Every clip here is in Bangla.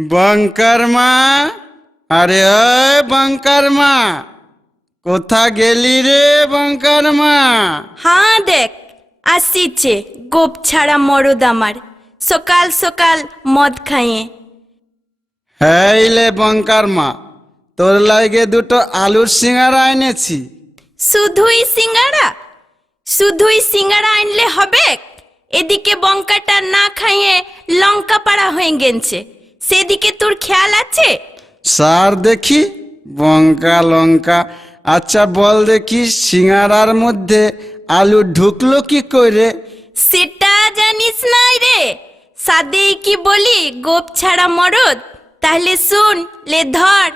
बंकर माँ, अरे ओए बंकर माँ, कोथा गेली रे बंकर माँ? हाँ देख आसिचे गोप छाड़ा मरद आमार सकाल सकाल मद खाइए। हेले बंकर माँ, तोर लागे दुटो आलूर सिंगारा এনেছি। শুধুই সিঙ্গারা আনলে হবে? এদিকে বঙ্কাটা না খাইয়ে লঙ্কা পাড়া হয়ে গেছে, সেদিকে তোর খেয়াল আছে? সার দেখি বঙ্কা লঙ্কা। আচ্ছা বল দেখি সিঙ্গারার মধ্যে আলু ঢুকলো কি করে? সেটা জানিস না রে? সাদেই কি বলি গোপ ছাড়া মরদ? তাহলে শুন লে ধর।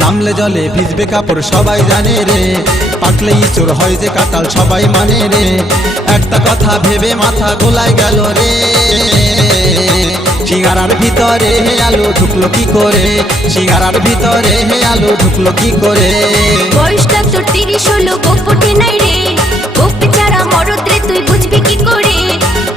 নামলে জলে ভিজবে কাপড় সবাই জানে রে, পাকলেই চোর হয় যে কাটাল সবাই মানে রে। একটা কথা ভেবে মাথা গোলায় গেল রে, সিঙ্গারার ভিতরে হে আলু ঢুকলো কি করে? সিঙ্গারার ভিতরে হে আলু ঢুকলো কি করে? বয়সটা তোর 30 হলো, গোপ ওঠে নাই রে। গোপ ছাড়া মরদ রে, তুই বুঝবি কি করে?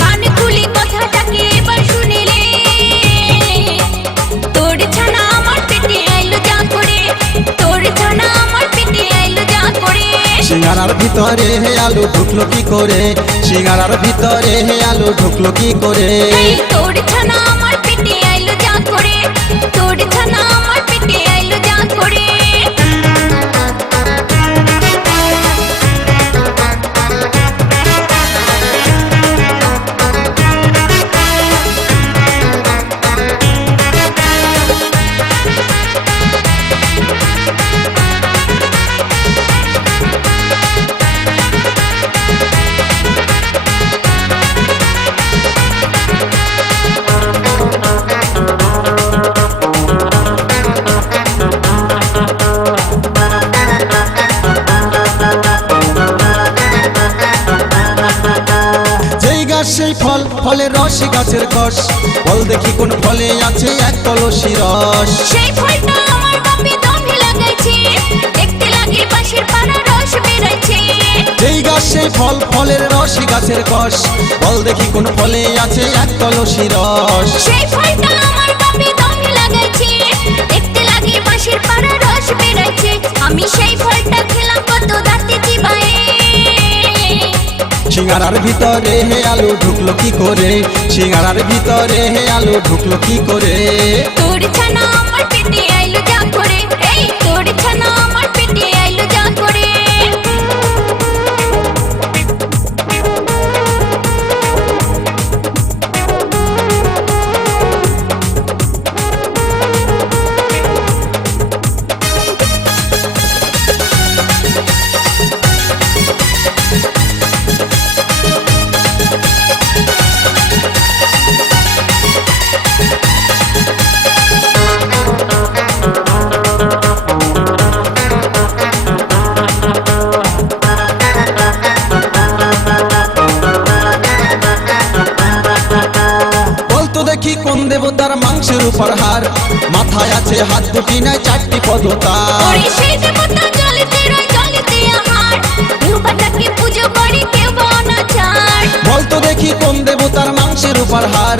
কানে খুলি কথাটাকে এবার শুনিলে, তোর ছানা আমার পেটে আইলো যা করে, তোর ছানা আমার পেটে আইলো যা করে। সিঙ্গারার ভিতরে হে আলু ঢুকলো কি করে? সিঙ্গারার ভিতরে হে আলু ঢুকলো কি করে? এই তোর ছানা আমার পেটে আইলো যা করে, তোর ছানা আমার পেটে আইলো যা করে। সেই ফল, ফলের রস গাছের কষ, বল দেখি কোন ফলে আছে এক কলসি রস। সেই ফলটা আমার বাপে দমে লাগাইছে, দেখতে লাগে পাশের পাড়া রস বেরাইছে। যেই গাছ সেই ফল, ফলের রস গাছের কষ, বল দেখি কোন ফলে আছে এক কলসি রস। সেই ফলটা আমার বাপে দমে লাগাইছে, দেখতে লাগে পাশের পাড়া রস বেরাইছে। আমি সেই ফলটা খেলাম কত দাঁতে চিবায়ে। সিঙ্গারার ভিতরে হে আলু ঢুকলো কি করে? সিঙ্গারার ভিতরে হে আলু ঢুকলো কি করে? তোর ছানা আমার পেটে আইলো যা করে, এই তোর ছানা আমার পেটে আইলো যা করে। দেখি কোন দেবতার মাংসের উপর হার, মাথায় আছে হাত দুটি নাই চারটি পদতার। ওরে সেই দেবতা জলেতে রয় জলেতে আমার, কেউ বা তাকে পুজো করে কেউ বা অনাচার। বলতো দেখি কোন দেবতার মাংসের উপর হার,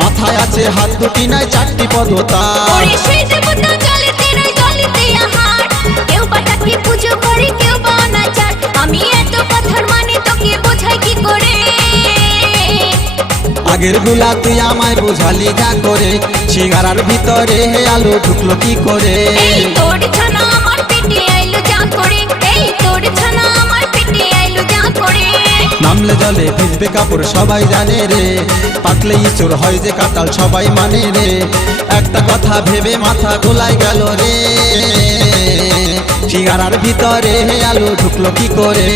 মাথায় আছে হাত দুটি নাই চারটি পদতার। ওরে সেই দেবতা জলেতে রয় জলেতে আমার, কেউ বা তাকে পুজো করে কেউ বা অনাচার। আমি এত কথার মানে তোকে বোঝাই কি করে? আগের গুলা তুই আমায় বোঝালি যা করে, সিঙ্গারার ভিতরে হে আলু ঢুকলো কি করে? এই তোর ছানা আমার পেটে আইলো যা করে, এই তোর ছানা আমার পেটে আইলো যা করে। নামলে জলে ভিজবে কাপড় সবাই জানে রে, পাকলেই চোর হয় যে কাটাল সবাই মানে রে। একটা কথা ভেবে মাথা গোলায় গেল রে, সিঙ্গারার ভিতরে আলু ঢুকলো কি করে,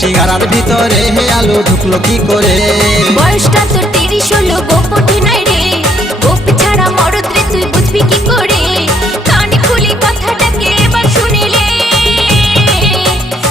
সিঙ্গারার ভিতরে আলু ঢুকলো কি করে। বয়সটা তোর 30 হলো গোপটে নাই রে, গোপ ছাড়া মরদ রে তুই বুঝবি কি করে। কানে খুলি কথাটাকে এবার শুনিলে,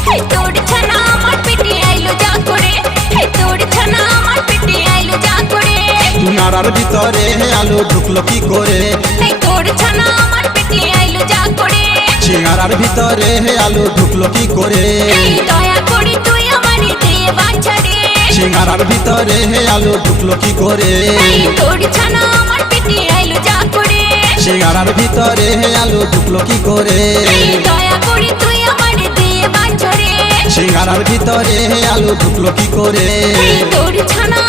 হে তোর ছানা আমার পেটে আইলো যা করে, হে তোর ছানা আমার পেটে আইলো যা করে। সিঙ্গারার ভিতরে আলু ঢুকলো কি করে, হে তোর ছানা আমার পেটে আইলো যা করে। সিঙ্গারার ভিতরে আলু ঢুকলো কি করে। এই দয়া করে তুই আমারে দে বাছা রে, সিঙ্গারার ভিতরে আলু ঢুকলো কি করে। এই তোর ছানা আমার পেটে আইলো যা করে। সিঙ্গারার ভিতরে আলু ঢুকলো কি করে। এই দয়া করে তুই আমারে দে বাছা রে, সিঙ্গারার ভিতরে আলু ঢুকলো কি করে। এই তোর ছানা